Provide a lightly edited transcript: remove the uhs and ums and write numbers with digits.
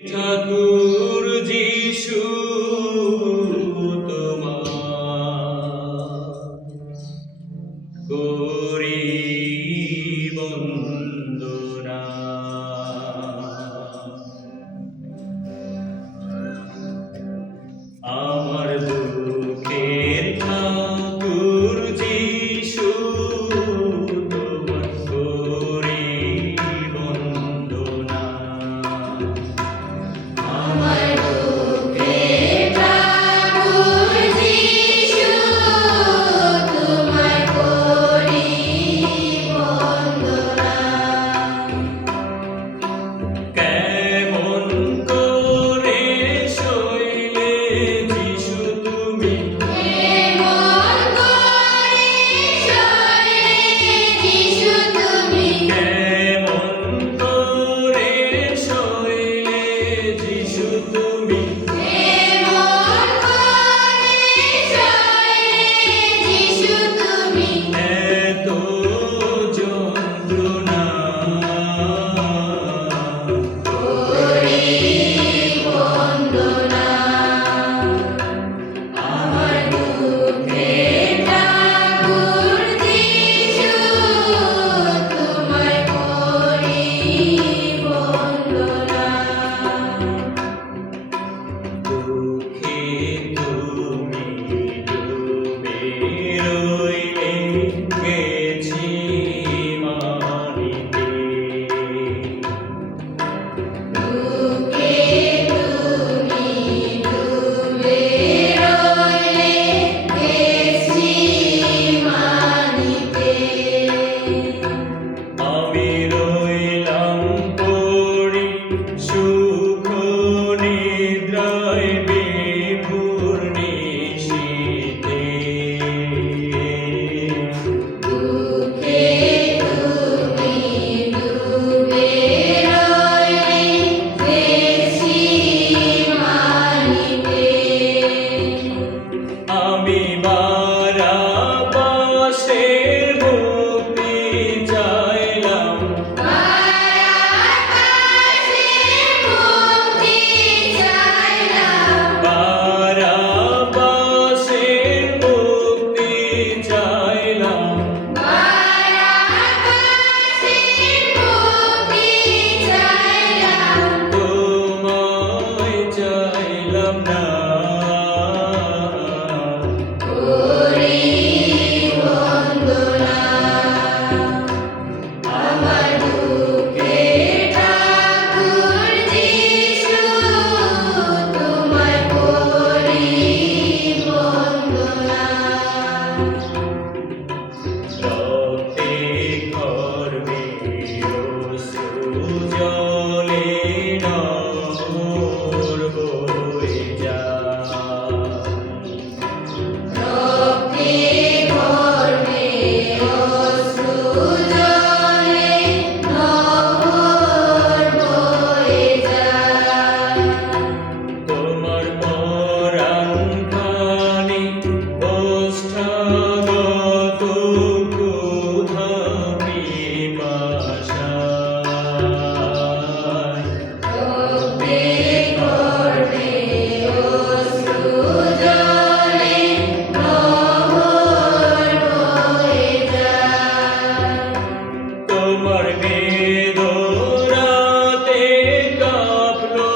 ঠাকুর যিশু তোমার করি বন্দনা। আমার দুঃখের ঠাকুর যিশু তোমার করি বন্দনা। আমার দুঃখের ঠাকুর যিশু তোমায় করি বন্দনা। কেমন করে সইলে যিশু তুমি, কেমন করে সইলে যিশু তুমি, কেমন করে সইলে যিশু তুমি, কেমন করে সইলে যিশু তুমি, এত যন্ত্রণা করি বন্দনা। আমার দুঃখের ঠাকুর যিশু তোমায় করি বন্দনা। দুঃখে তুমি ডুবে রইলে গেছি মানিতে। দুঃখে তুমি ডুবে রইলে গেছি মানিতে। আমি রইলাম পড়ি সুখ নিদ্রায় বিভোর নিশীথে। দুঃখে তুমি ডুবে রইলে গেছি মানিতে। আমি বারাবাসের মুক্তি চাইলাম, বারাবাসের মুক্তি চাইলাম, বারাবাসের মুক্তি চাইলাম। বারাবাসের মুক্তি চাইলাম, তোমায় চাইলাম না। করি বন্দনা। আমার দুঃখের ঠাকুর যিশু তোমায় করি বন্দনা। রক্তে গর্বে অশ্রু জলে নহর বয়ে যায়। রক্তে গর্ভে অশ্রু জলে নহর বয়ে যায়। তোমার পরাণখানি ওষ্ঠাগত ক্ষুধা পিপাসায়। রক্তে গর্ভে অশ্রু জলে নহর বয়ে যায়। তোমার বেদনাতে কাঁপলো